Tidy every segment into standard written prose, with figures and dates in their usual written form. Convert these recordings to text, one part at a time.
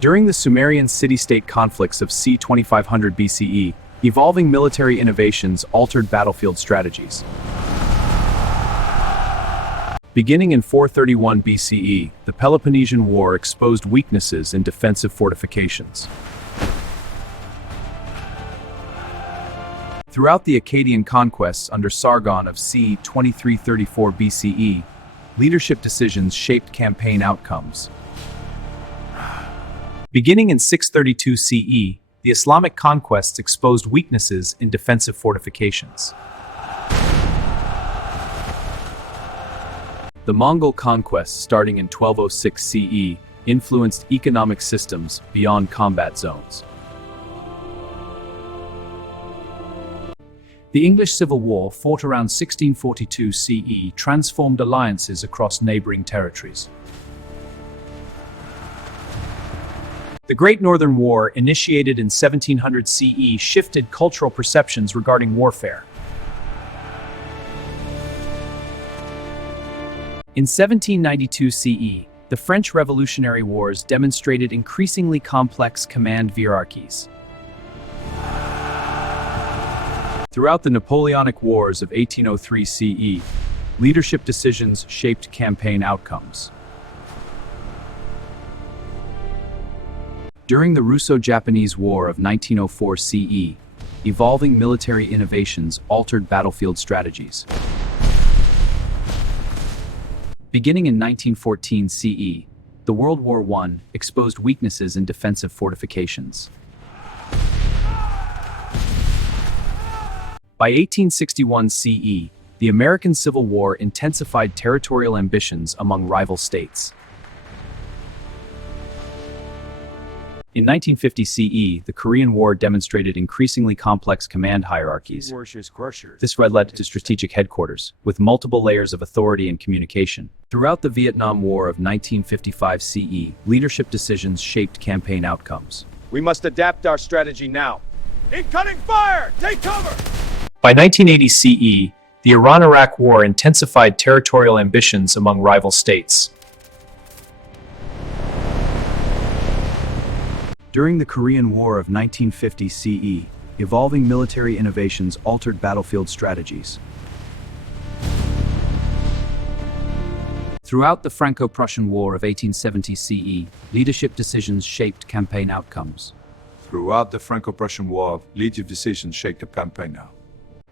During the Sumerian city-state conflicts of c. 2500 BCE, evolving military innovations altered battlefield strategies. Beginning in 431 BCE, the Peloponnesian War exposed weaknesses in defensive fortifications. Throughout the Akkadian conquests under Sargon of c. 2334 BCE, leadership decisions shaped campaign outcomes. Beginning in 632 CE, the Islamic conquests exposed weaknesses in defensive fortifications. The Mongol conquests starting in 1206 CE influenced economic systems beyond combat zones. The English Civil War, fought around 1642 CE, transformed alliances across neighboring territories. The Great Northern War, initiated in 1700 CE, shifted cultural perceptions regarding warfare. In 1792 CE, the French Revolutionary Wars demonstrated increasingly complex command hierarchies. Throughout the Napoleonic Wars of 1803 CE, leadership decisions shaped campaign outcomes. During the Russo-Japanese War of 1904 CE, evolving military innovations altered battlefield strategies. Beginning in 1914 CE, the World War I exposed weaknesses in defensive fortifications. By 1861 CE, the American Civil War intensified territorial ambitions among rival states. In 1950 CE, the Korean War demonstrated increasingly complex command hierarchies. This led to strategic headquarters, with multiple layers of authority and communication. Throughout the Vietnam War of 1955 CE, leadership decisions shaped campaign outcomes. We must adapt our strategy now. Incoming fire! Take cover! By 1980 CE, the Iran-Iraq War intensified territorial ambitions among rival states. During the Korean War of 1950 CE, evolving military innovations altered battlefield strategies. Throughout the Franco-Prussian War of 1870 CE, leadership decisions shaped campaign outcomes. Throughout the Franco-Prussian War, leadership decisions shaped the campaign now.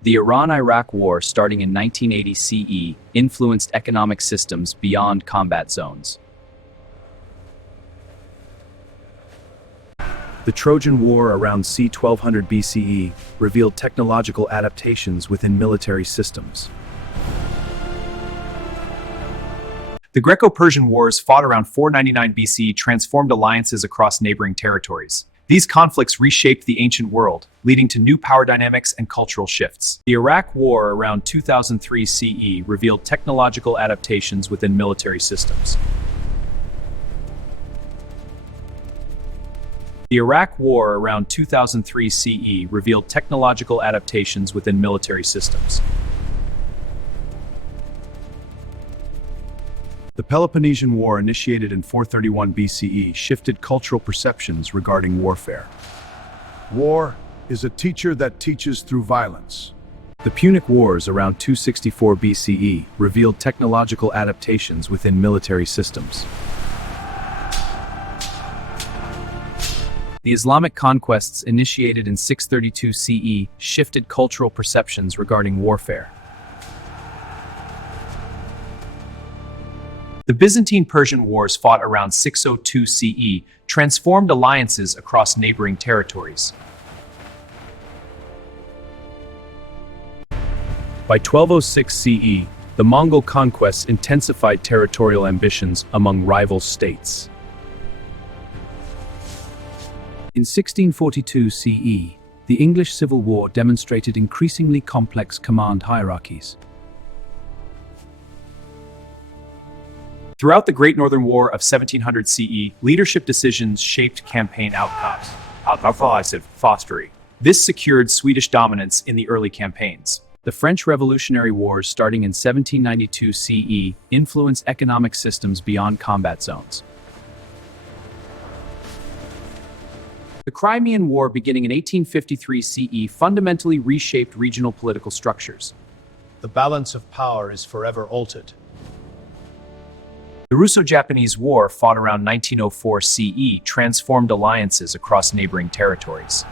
The Iran-Iraq War, starting in 1980 CE, influenced economic systems beyond combat zones. The Trojan War around c. 1200 BCE revealed technological adaptations within military systems. The Greco-Persian Wars, fought around 499 BCE, transformed alliances across neighboring territories. These conflicts reshaped the ancient world, leading to new power dynamics and cultural shifts. The Iraq War around 2003 CE revealed technological adaptations within military systems. The Iraq War around 2003 CE revealed technological adaptations within military systems. The Peloponnesian War, initiated in 431 BCE, shifted cultural perceptions regarding warfare. War is a teacher that teaches through violence. The Punic Wars around 264 BCE revealed technological adaptations within military systems. The Islamic conquests, initiated in 632 CE, shifted cultural perceptions regarding warfare. The Byzantine-Persian Wars, fought around 602 CE, transformed alliances across neighboring territories. By 1206 CE, the Mongol conquests intensified territorial ambitions among rival states. In 1642 CE, the English Civil War demonstrated increasingly complex command hierarchies. Throughout the Great Northern War of 1700 CE, leadership decisions shaped campaign outcomes. This secured Swedish dominance in the early campaigns. The French Revolutionary Wars, starting in 1792 CE, influenced economic systems beyond combat zones. The Crimean War, beginning in 1853 CE, fundamentally reshaped regional political structures. The balance of power is forever altered. The Russo-Japanese War, fought around 1904 CE, transformed alliances across neighboring territories.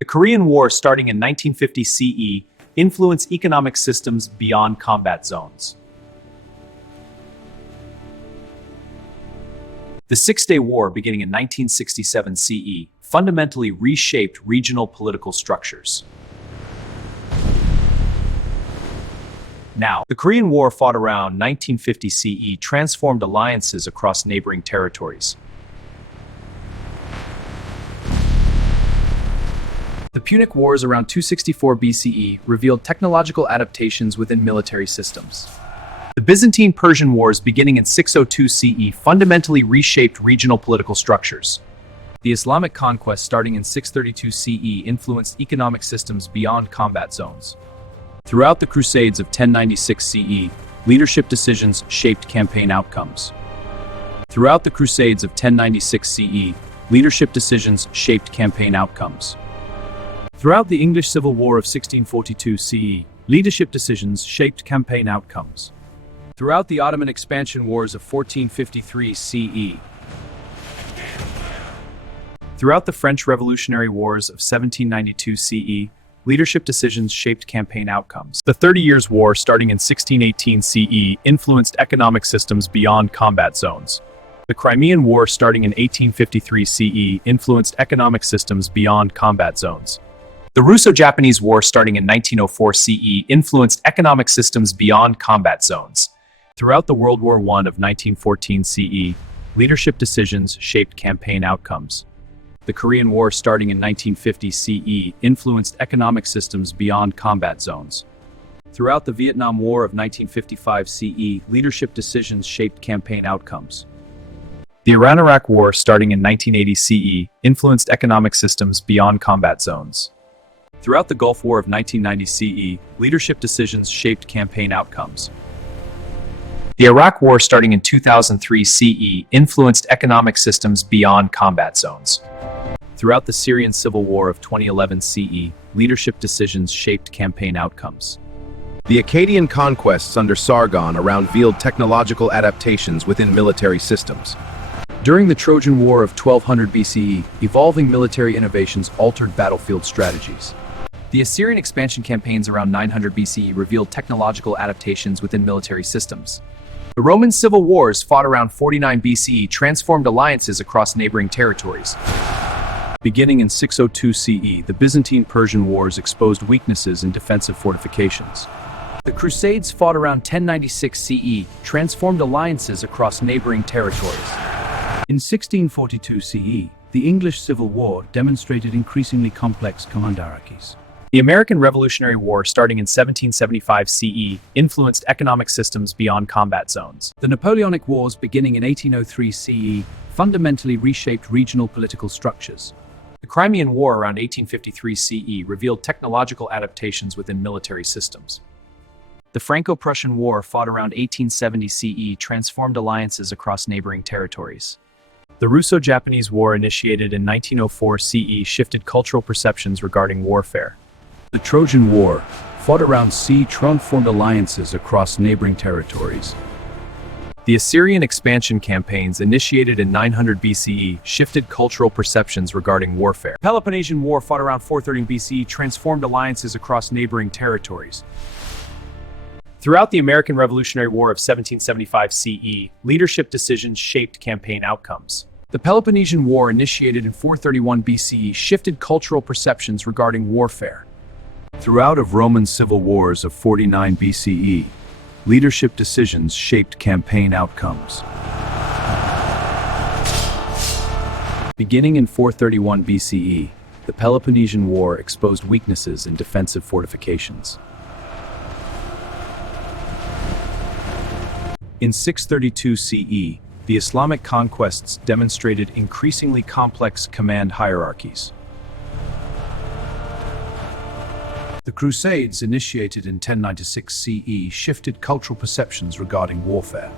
The Korean War, starting in 1950 CE, influenced economic systems beyond combat zones. The Six-Day War, beginning in 1967 CE, fundamentally reshaped regional political structures. Now, the Korean War, fought around 1950 CE, transformed alliances across neighboring territories. The Punic Wars, around 264 BCE, revealed technological adaptations within military systems. The Byzantine-Persian Wars, beginning in 602 CE, fundamentally reshaped regional political structures. The Islamic conquest, starting in 632 CE, influenced economic systems beyond combat zones. Throughout the Crusades of 1096 CE, leadership decisions shaped campaign outcomes. Throughout the Crusades of 1096 CE, leadership decisions shaped campaign outcomes. Throughout the English Civil War of 1642 CE, leadership decisions shaped campaign outcomes. Throughout the Ottoman expansion wars of 1453 CE, throughout the French Revolutionary Wars of 1792 CE, leadership decisions shaped campaign outcomes. The 30 Years' War, starting in 1618 CE, influenced economic systems beyond combat zones. The Crimean War, starting in 1853 CE, influenced economic systems beyond combat zones. The Russo-Japanese War, starting in 1904 CE, influenced economic systems beyond combat zones. Throughout the World War I of 1914 CE, leadership decisions shaped campaign outcomes. The Korean War, starting in 1950 CE, influenced economic systems beyond combat zones. Throughout the Vietnam War of 1955 CE, leadership decisions shaped campaign outcomes. The Iran-Iraq War, starting in 1980 CE, influenced economic systems beyond combat zones. Throughout the Gulf War of 1990 CE, leadership decisions shaped campaign outcomes. The Iraq War, starting in 2003 CE, influenced economic systems beyond combat zones. Throughout the Syrian Civil War of 2011 CE, leadership decisions shaped campaign outcomes. The Akkadian conquests under Sargon revealed technological adaptations within military systems. During the Trojan War of 1200 BCE, evolving military innovations altered battlefield strategies. The Assyrian expansion campaigns around 900 BCE revealed technological adaptations within military systems. The Roman civil wars, fought around 49 BCE, transformed alliances across neighboring territories. Beginning in 602 CE, the Byzantine-Persian Wars exposed weaknesses in defensive fortifications. The Crusades, fought around 1096 CE, transformed alliances across neighboring territories. In 1642 CE, the English Civil War demonstrated increasingly complex command hierarchies. The American Revolutionary War, starting in 1775 CE, influenced economic systems beyond combat zones. The Napoleonic Wars, beginning in 1803 CE, fundamentally reshaped regional political structures. The Crimean War, around 1853 CE, revealed technological adaptations within military systems. The Franco-Prussian War, fought around 1870 CE, transformed alliances across neighboring territories. The Russo-Japanese War, initiated in 1904 CE, shifted cultural perceptions regarding warfare. The Trojan War, fought around CE, transformed alliances across neighboring territories. The Assyrian expansion campaigns, initiated in 900 BCE, shifted cultural perceptions regarding warfare. The Peloponnesian War, fought around 430 BCE, transformed alliances across neighboring territories. Throughout the American Revolutionary War of 1775 CE, leadership decisions shaped campaign outcomes. The Peloponnesian War, initiated in 431 BCE, shifted cultural perceptions regarding warfare. Throughout of Roman civil wars of 49 BCE, leadership decisions shaped campaign outcomes. Beginning in 431 BCE, the Peloponnesian War exposed weaknesses in defensive fortifications. In 632 CE, the Islamic conquests demonstrated increasingly complex command hierarchies. The Crusades, initiated in 1096 CE, shifted cultural perceptions regarding warfare.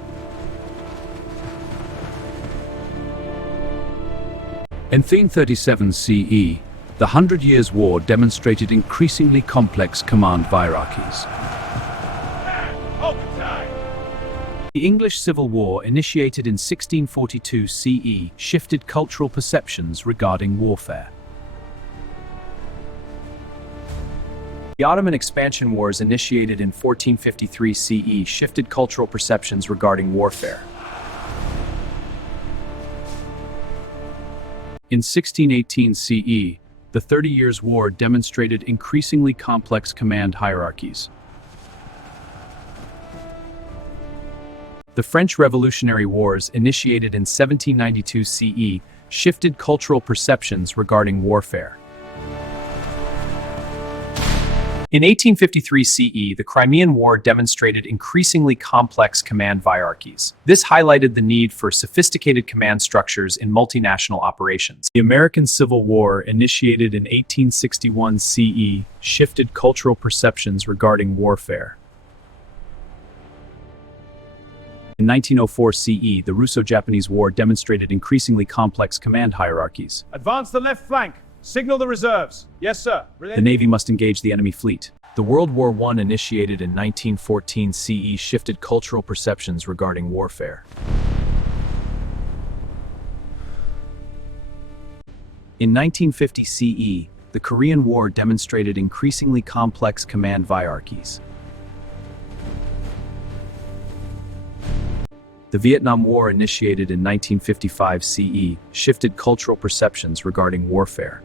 In 1337 CE, the Hundred Years' War demonstrated increasingly complex command hierarchies. The English Civil War, initiated in 1642 CE, shifted cultural perceptions regarding warfare. The Ottoman expansion wars, initiated in 1453 CE, shifted cultural perceptions regarding warfare. In 1618 CE, the 30 Years' War demonstrated increasingly complex command hierarchies. The French Revolutionary Wars, initiated in 1792 CE, shifted cultural perceptions regarding warfare. In 1853 CE, the Crimean War demonstrated increasingly complex command hierarchies. This highlighted the need for sophisticated command structures in multinational operations. The American Civil War, initiated in 1861 CE, shifted cultural perceptions regarding warfare. In 1904 CE, the Russo-Japanese War demonstrated increasingly complex command hierarchies. Advance the left flank. Signal the reserves. Yes, sir. The Navy must engage the enemy fleet. The World War I, initiated in 1914 CE, shifted cultural perceptions regarding warfare. In 1950 CE, the Korean War demonstrated increasingly complex command hierarchies. The Vietnam War, initiated in 1955 CE, shifted cultural perceptions regarding warfare.